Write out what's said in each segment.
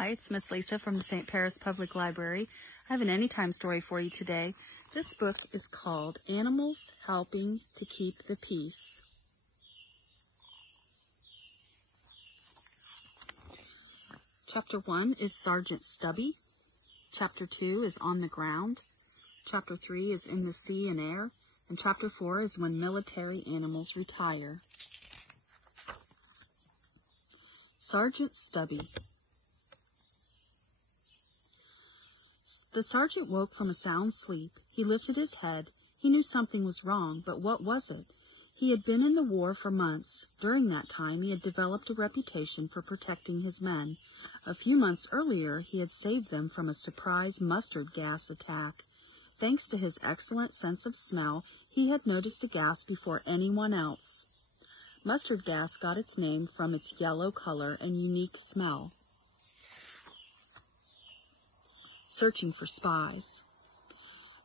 Hi, it's Miss Lisa from the St. Paris Public Library. I have an anytime story for you today. This book is called Animals Helping to Keep the Peace. Chapter 1 is Sergeant Stubby. Chapter 2 is On the Ground. Chapter 3 is In the Sea and Air. And Chapter 4 is When Military Animals Retire. Sergeant Stubby. The sergeant woke from a sound sleep. He lifted his head. He knew something was wrong, but what was it? He had been in the war for months. During that time, he had developed a reputation for protecting his men. A few months earlier, he had saved them from a surprise mustard gas attack. Thanks to his excellent sense of smell, he had noticed the gas before anyone else. Mustard gas got its name from its yellow color and unique smell. Searching for spies.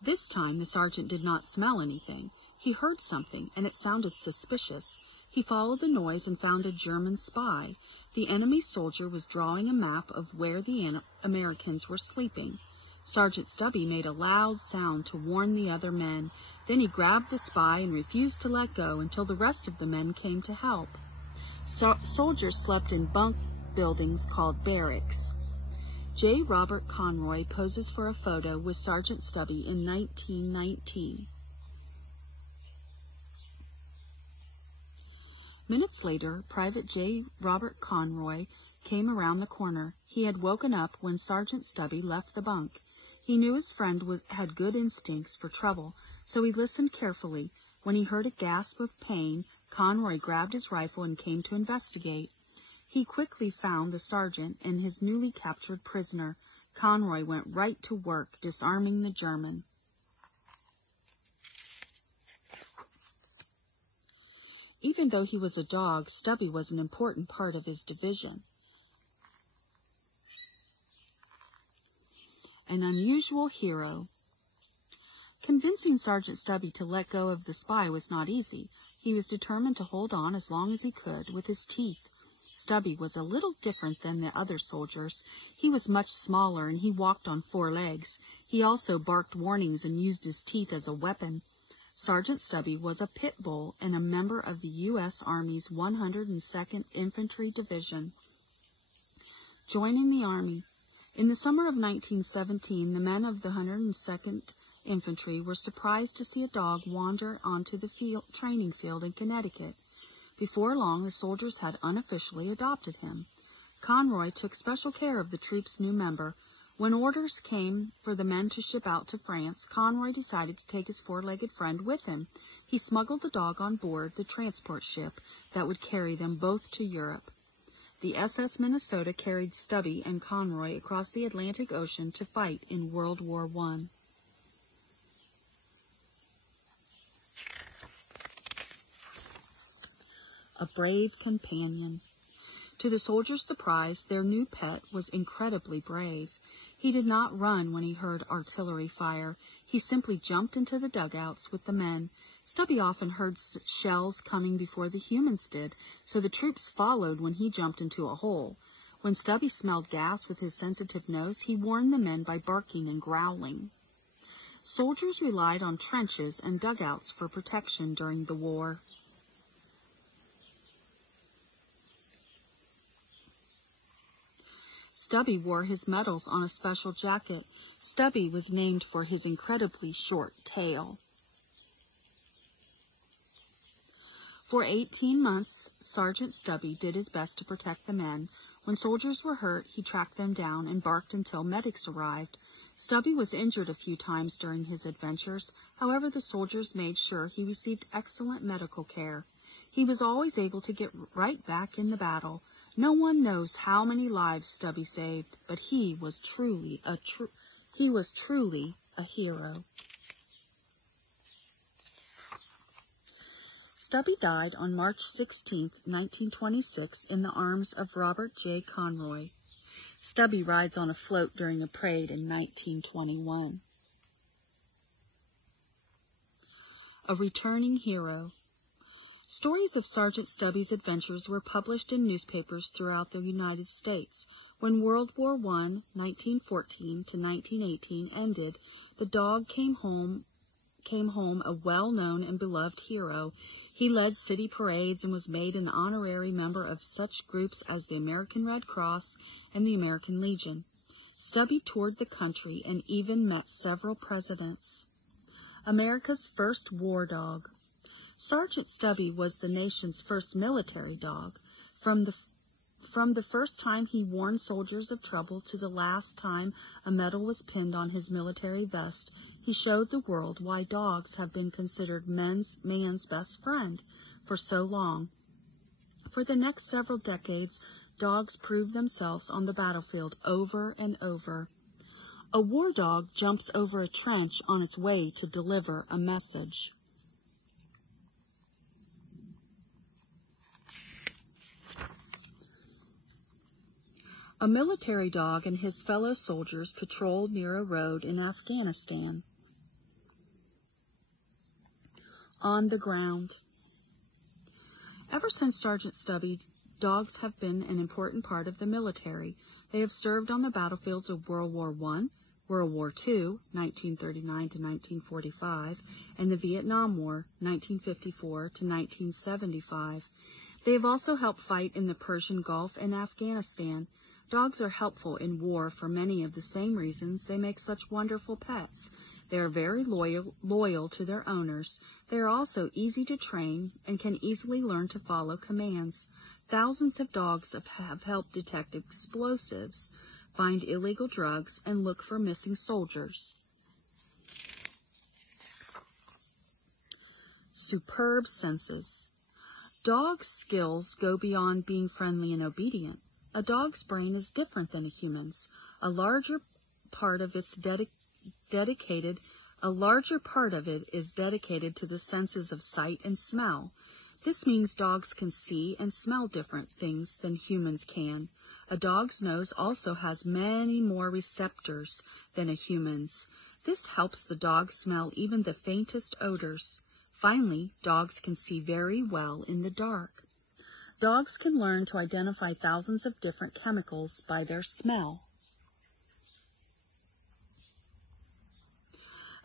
This time the sergeant did not smell anything. He heard something, and it sounded suspicious. He followed the noise and found a German spy. The enemy soldier was drawing a map of where the Americans were sleeping. Sergeant Stubby made a loud sound to warn the other men. Then he grabbed the spy and refused to let go until the rest of the men came to help. Soldiers slept in bunk buildings called barracks. J. Robert Conroy poses for a photo with Sergeant Stubby in 1919. Minutes later, Private J. Robert Conroy came around the corner. He had woken up when Sergeant Stubby left the bunk. He knew his friend had good instincts for trouble, so he listened carefully. When he heard a gasp of pain, Conroy grabbed his rifle and came to investigate. He quickly found the sergeant and his newly captured prisoner. Conroy went right to work, disarming the German. Even though he was a dog, Stubby was an important part of his division. An unusual hero. Convincing Sergeant Stubby to let go of the spy was not easy. He was determined to hold on as long as he could with his teeth. Stubby was a little different than the other soldiers. He was much smaller and he walked on 4 legs. He also barked warnings and used his teeth as a weapon. Sergeant Stubby was a pit bull and a member of the U.S. Army's 102nd Infantry Division. Joining the Army. In the summer of 1917, the men of the 102nd Infantry were surprised to see a dog wander onto the training field in Connecticut. Before long, the soldiers had unofficially adopted him. Conroy took special care of the troop's new member. When orders came for the men to ship out to France, Conroy decided to take his 4-legged friend with him. He smuggled the dog on board the transport ship that would carry them both to Europe. The SS Minnesota carried Stubby and Conroy across the Atlantic Ocean to fight in World War I. A brave companion. To the soldiers' surprise, their new pet was incredibly brave. He did not run when he heard artillery fire. He simply jumped into the dugouts with the men. Stubby often heard shells coming before the humans did, so the troops followed when he jumped into a hole. When Stubby smelled gas with his sensitive nose, he warned the men by barking and growling. Soldiers relied on trenches and dugouts for protection during the war. Stubby wore his medals on a special jacket. Stubby was named for his incredibly short tail. For 18 months, Sergeant Stubby did his best to protect the men. When soldiers were hurt, he tracked them down and barked until medics arrived. Stubby was injured a few times during his adventures. However, the soldiers made sure he received excellent medical care. He was always able to get right back in the battle. No one knows how many lives Stubby saved, but he was truly a hero. Stubby died on March 16, 1926, in the arms of Robert J. Conroy. Stubby rides on a float during a parade in 1921. A returning hero. Stories of Sergeant Stubby's adventures were published in newspapers throughout the United States. When World War I, 1914 to 1918, ended, the dog came home a well-known and beloved hero. He led city parades and was made an honorary member of such groups as the American Red Cross and the American Legion. Stubby toured the country and even met several presidents. America's first war dog. Sergeant Stubby was the nation's first military dog. From the first time he warned soldiers of trouble to the last time a medal was pinned on his military vest, he showed the world why dogs have been considered man's best friend for so long. For the next several decades, dogs proved themselves on the battlefield over and over. A war dog jumps over a trench on its way to deliver a message. A military dog and his fellow soldiers patrolled near a road in Afghanistan. On the ground. Ever since Sergeant Stubby, dogs have been an important part of the military. They have served on the battlefields of World War I, World War II, 1939 to 1945, and the Vietnam War, 1954 to 1975. They have also helped fight in the Persian Gulf and Afghanistan. Dogs are helpful in war for many of the same reasons they make such wonderful pets. They are very loyal to their owners. They are also easy to train and can easily learn to follow commands. Thousands of dogs have helped detect explosives, find illegal drugs, and look for missing soldiers. Superb senses. Dogs' skills go beyond being friendly and obedient. A dog's brain is different than a human's. A larger part of it is dedicated to the senses of sight and smell. This means dogs can see and smell different things than humans can. A dog's nose also has many more receptors than a human's. This helps the dog smell even the faintest odors. Finally, dogs can see very well in the dark. Dogs can learn to identify thousands of different chemicals by their smell.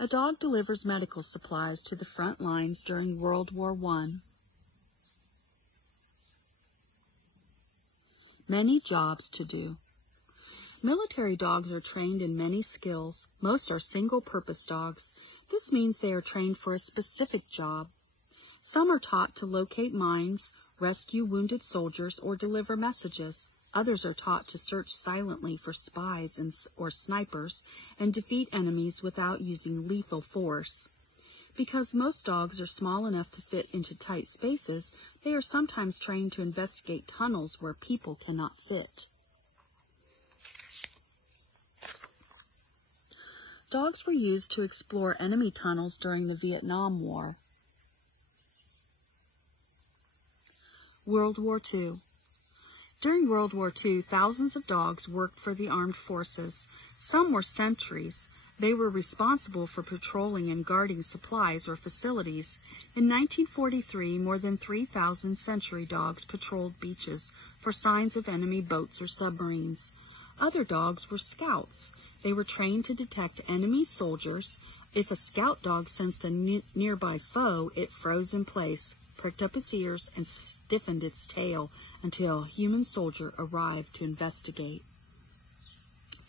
A dog delivers medical supplies to the front lines during World War I. Many jobs to do. Military dogs are trained in many skills. Most are single-purpose dogs. This means they are trained for a specific job. Some are taught to locate mines, rescue wounded soldiers, or deliver messages. Others are taught to search silently for spies or snipers and defeat enemies without using lethal force. Because most dogs are small enough to fit into tight spaces, they are sometimes trained to investigate tunnels where people cannot fit. Dogs were used to explore enemy tunnels during the Vietnam War. World War II. During World War II, thousands of dogs worked for the armed forces. Some were sentries. They were responsible for patrolling and guarding supplies or facilities. In 1943, more than 3,000 sentry dogs patrolled beaches for signs of enemy boats or submarines. Other dogs were scouts. They were trained to detect enemy soldiers. If a scout dog sensed a nearby foe, it froze in place, pricked up its ears, and stiffened its tail until a human soldier arrived to investigate.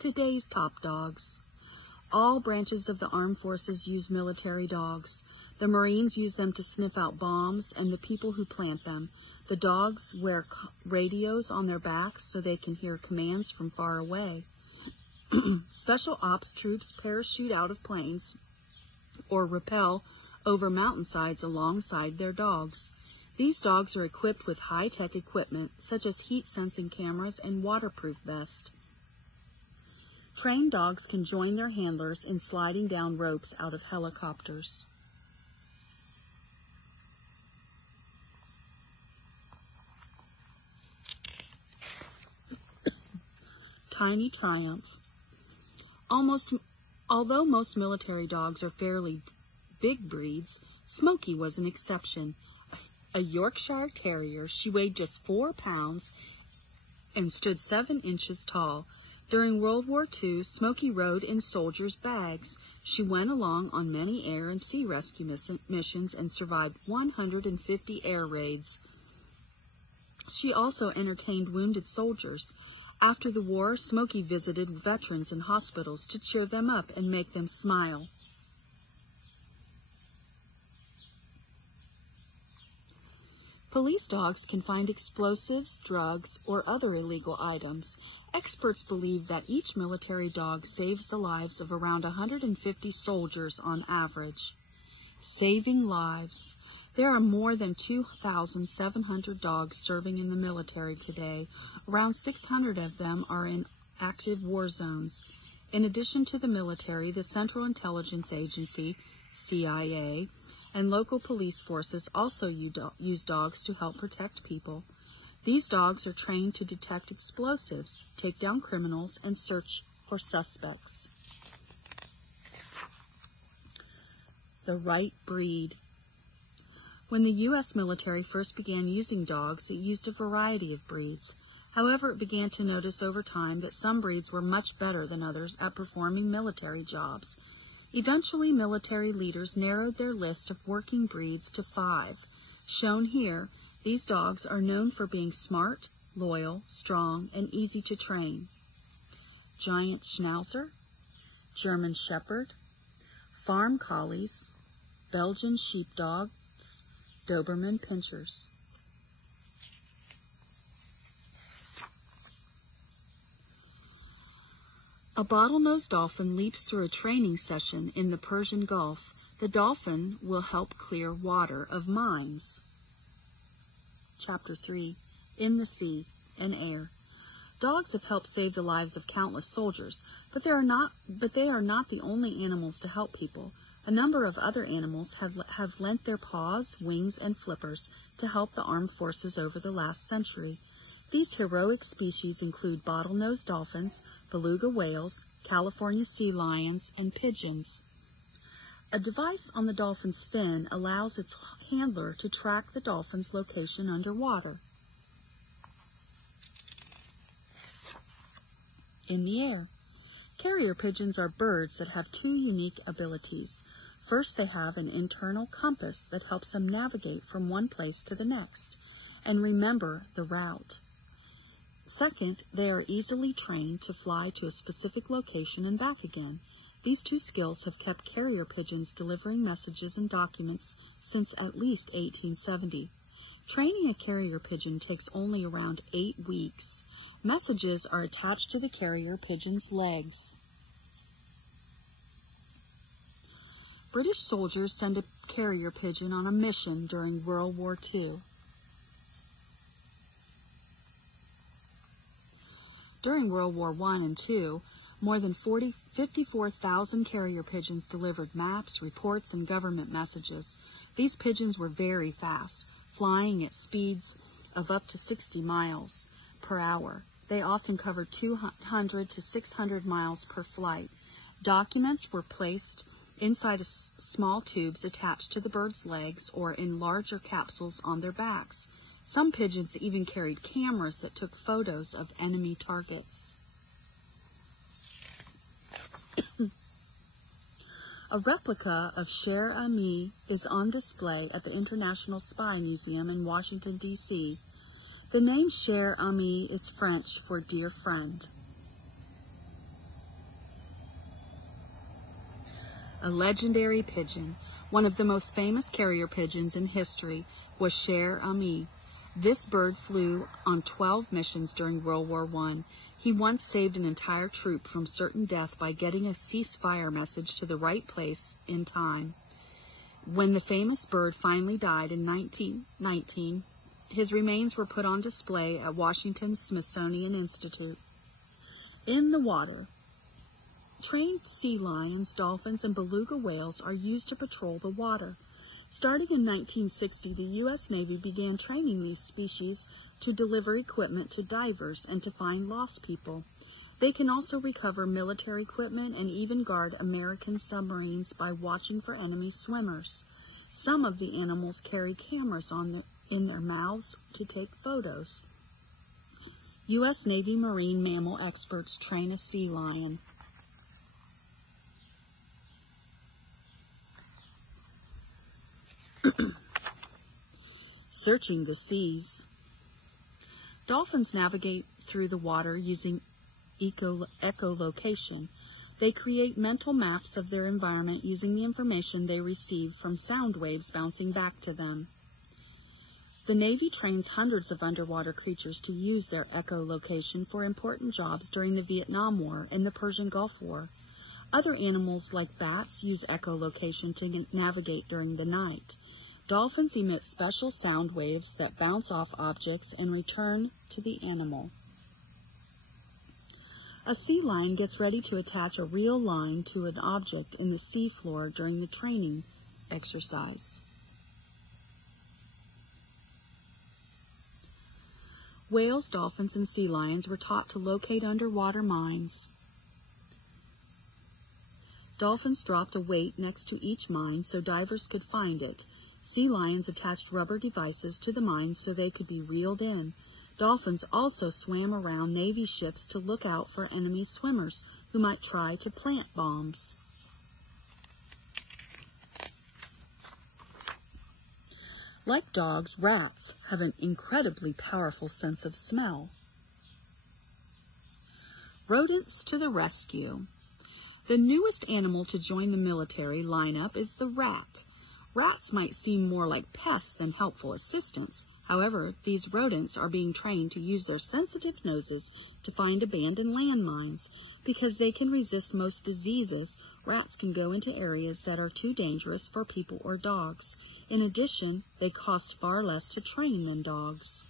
Today's top dogs. All branches of the armed forces use military dogs. The Marines use them to sniff out bombs and the people who plant them. The dogs wear radios on their backs so they can hear commands from far away. Special ops troops parachute out of planes or rappel over mountainsides alongside their dogs. These dogs are equipped with high-tech equipment such as heat-sensing cameras and waterproof vests. Trained dogs can join their handlers in sliding down ropes out of helicopters. Tiny Triumph. Although most military dogs are fairly big breeds, Smokey was an exception. A Yorkshire Terrier, she weighed just 4 pounds and stood 7 inches tall. During World War II, Smokey rode in soldiers' bags. She went along on many air and sea rescue missions and survived 150 air raids. She also entertained wounded soldiers. After the war, Smokey visited veterans in hospitals to cheer them up and make them smile. Police dogs can find explosives, drugs, or other illegal items. Experts believe that each military dog saves the lives of around 150 soldiers on average. Saving lives. There are more than 2,700 dogs serving in the military today. Around 600 of them are in active war zones. In addition to the military, the Central Intelligence Agency, CIA, and local police forces also use dogs to help protect people. These dogs are trained to detect explosives, take down criminals, and search for suspects. The right breed. When the U.S. military first began using dogs, it used a variety of breeds. However, it began to notice over time that some breeds were much better than others at performing military jobs. Eventually, military leaders narrowed their list of working breeds to 5. Shown here, these dogs are known for being smart, loyal, strong, and easy to train. Giant Schnauzer, German Shepherd, Farm Collies, Belgian Sheepdogs, Doberman Pinschers. A bottlenose dolphin leaps through a training session in the Persian Gulf. The dolphin will help clear water of mines. Chapter 3. In the Sea and Air. Dogs have helped save the lives of countless soldiers, but they are not the only animals to help people. A number of other animals have lent their paws, wings, and flippers to help the armed forces over the last century. These heroic species include bottlenose dolphins, beluga whales, California sea lions, and pigeons. A device on the dolphin's fin allows its handler to track the dolphin's location underwater. In the air. Carrier pigeons are birds that have 2 unique abilities. First, they have an internal compass that helps them navigate from one place to the next and remember the route. Second, they are easily trained to fly to a specific location and back again. These 2 skills have kept carrier pigeons delivering messages and documents since at least 1870. Training a carrier pigeon takes only around 8 weeks. Messages are attached to the carrier pigeon's legs. British soldiers send a carrier pigeon on a mission during World War II. During World War I and II, more than 54,000 carrier pigeons delivered maps, reports, and government messages. These pigeons were very fast, flying at speeds of up to 60 miles per hour. They often covered 200 to 600 miles per flight. Documents were placed inside small tubes attached to the bird's legs or in larger capsules on their backs. Some pigeons even carried cameras that took photos of enemy targets. A replica of Cher Ami is on display at the International Spy Museum in Washington, D.C. The name Cher Ami is French for dear friend. A legendary pigeon, one of the most famous carrier pigeons in history, was Cher Ami. This bird flew on 12 missions during World War I. He once saved an entire troop from certain death by getting a ceasefire message to the right place in time. When the famous bird finally died in 1919, his remains were put on display at Washington's Smithsonian Institute. In the water. Trained sea lions, dolphins, and beluga whales are used to patrol the water. Starting in 1960, the U.S. Navy began training these species to deliver equipment to divers and to find lost people. They can also recover military equipment and even guard American submarines by watching for enemy swimmers. Some of the animals carry cameras in their mouths to take photos. U.S. Navy marine mammal experts train a sea lion. Searching the seas. Dolphins navigate through the water using echolocation. They create mental maps of their environment using the information they receive from sound waves bouncing back to them. The Navy trains hundreds of underwater creatures to use their echolocation for important jobs during the Vietnam War and the Persian Gulf War. Other animals like bats use echolocation to navigate during the night. Dolphins emit special sound waves that bounce off objects and return to the animal. A sea lion gets ready to attach a real line to an object in the sea floor during the training exercise. Whales, dolphins, and sea lions were taught to locate underwater mines. Dolphins dropped a weight next to each mine so divers could find it. Sea lions attached rubber devices to the mines so they could be reeled in. Dolphins also swam around Navy ships to look out for enemy swimmers who might try to plant bombs. Like dogs, rats have an incredibly powerful sense of smell. Rodents to the rescue. The newest animal to join the military lineup is the rat. Rats might seem more like pests than helpful assistants. However, these rodents are being trained to use their sensitive noses to find abandoned landmines. Because they can resist most diseases, rats can go into areas that are too dangerous for people or dogs. In addition, they cost far less to train than dogs.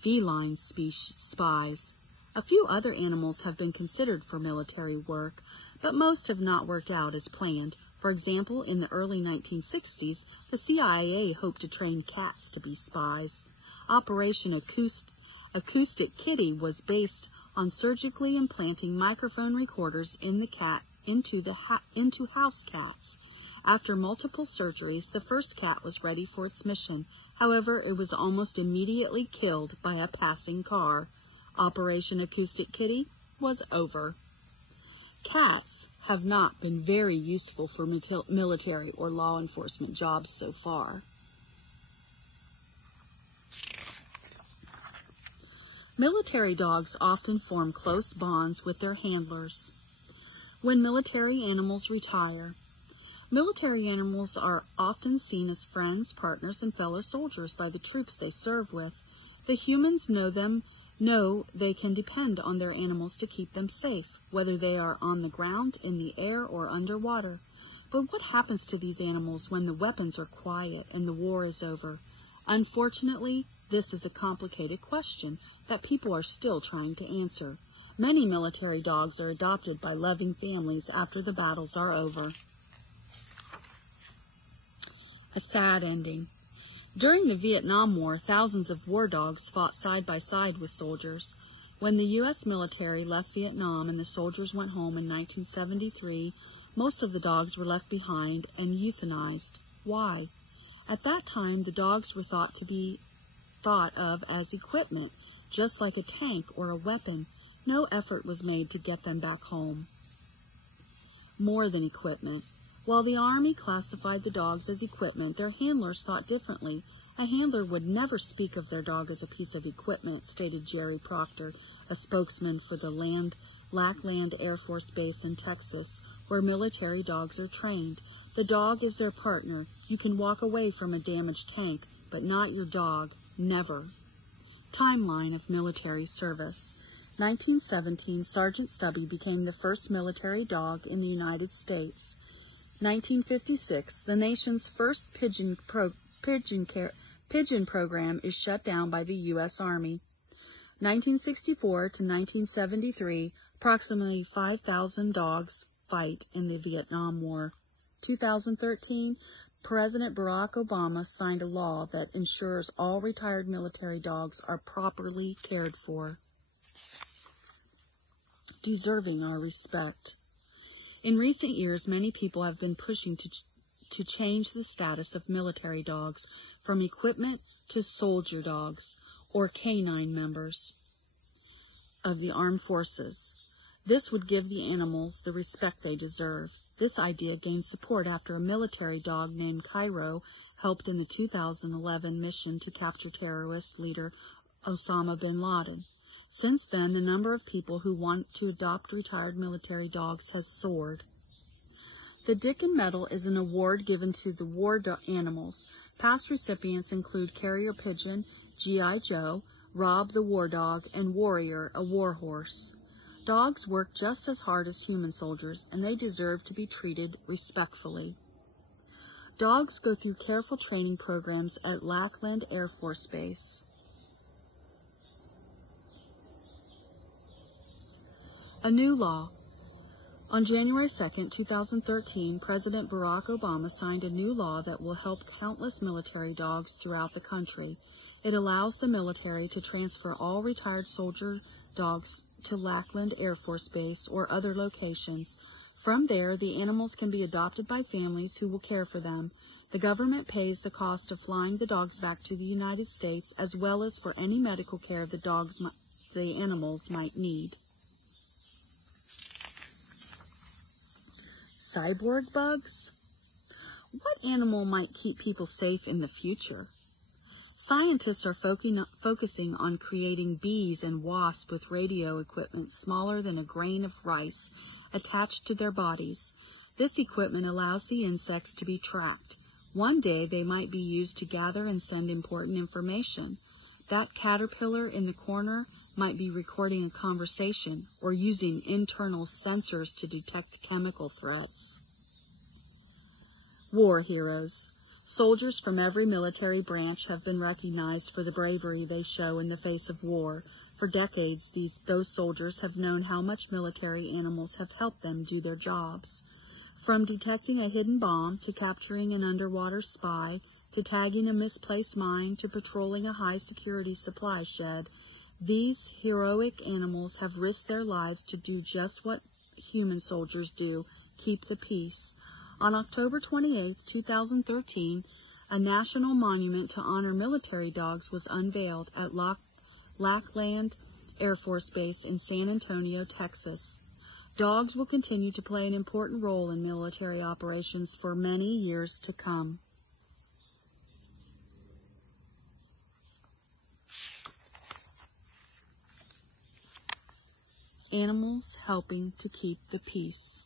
Feline spies. A few other animals have been considered for military work, but most have not worked out as planned. For example, in the early 1960s, the CIA hoped to train cats to be spies. Operation Acoustic Kitty was based on surgically implanting microphone recorders in the cat into house cats. After multiple surgeries, the first cat was ready for its mission. However, it was almost immediately killed by a passing car. Operation Acoustic Kitty was over. Cats have not been very useful for military or law enforcement jobs so far. Military dogs often form close bonds with their handlers. When military animals retire, military animals are often seen as friends, partners, and fellow soldiers by the troops they serve with. The humans know they can depend on their animals to keep them safe, whether they are on the ground, in the air, or underwater. But what happens to these animals when the weapons are quiet and the war is over? Unfortunately, this is a complicated question that people are still trying to answer. Many military dogs are adopted by loving families after the battles are over. A sad ending. During the Vietnam War, thousands of war dogs fought side by side with soldiers. When the U.S. military left Vietnam and the soldiers went home in 1973, most of the dogs were left behind and euthanized. Why? At that time, the dogs were thought of as equipment, just like a tank or a weapon. No effort was made to get them back home. More than equipment. While the Army classified the dogs as equipment, their handlers thought differently. A handler would never speak of their dog as a piece of equipment, stated Jerry Proctor, a spokesman for the Lackland Air Force Base in Texas, where military dogs are trained. The dog is their partner. You can walk away from a damaged tank, but not your dog. Never. Timeline of military service. 1917, Sergeant Stubby became the first military dog in the United States. 1956, the nation's first pigeon program is shut down by the U.S. Army. 1964 to 1973, approximately 5,000 dogs fight in the Vietnam War. 2013, President Barack Obama signed a law that ensures all retired military dogs are properly cared for, deserving our respect. In recent years, many people have been pushing to change the status of military dogs from equipment to soldier dogs. or canine members of the armed forces. This would give the animals the respect they deserve. This idea gained support after a military dog named Cairo helped in the 2011 mission to capture terrorist leader Osama bin Laden. Since then, the number of people who want to adopt retired military dogs has soared. The Dickin Medal is an award given to the war animals. Past recipients include Carrier Pigeon, G.I. Joe, Rob the War Dog, and Warrior, a war horse. Dogs work just as hard as human soldiers, and they deserve to be treated respectfully. Dogs go through careful training programs at Lackland Air Force Base. A new law. On January 2, 2013, President Barack Obama signed a new law that will help countless military dogs throughout the country. It allows the military to transfer all retired soldier dogs to Lackland Air Force Base or other locations. From there, the animals can be adopted by families who will care for them. The government pays the cost of flying the dogs back to the United States, as well as for any medical care the animals might need. Cyborg bugs? What animal might keep people safe in the future? Scientists are focusing on creating bees and wasps with radio equipment smaller than a grain of rice attached to their bodies. This equipment allows the insects to be tracked. One day they might be used to gather and send important information. That caterpillar in the corner might be recording a conversation or using internal sensors to detect chemical threats. War heroes. Soldiers from every military branch have been recognized for the bravery they show in the face of war. For decades, those soldiers have known how much military animals have helped them do their jobs. From detecting a hidden bomb, to capturing an underwater spy, to tagging a misplaced mine, to patrolling a high-security supply shed, these heroic animals have risked their lives to do just what human soldiers do, keep the peace. On October 28, 2013, a national monument to honor military dogs was unveiled at Lackland Air Force Base in San Antonio, Texas. Dogs will continue to play an important role in military operations for many years to come. Animals helping to keep the peace.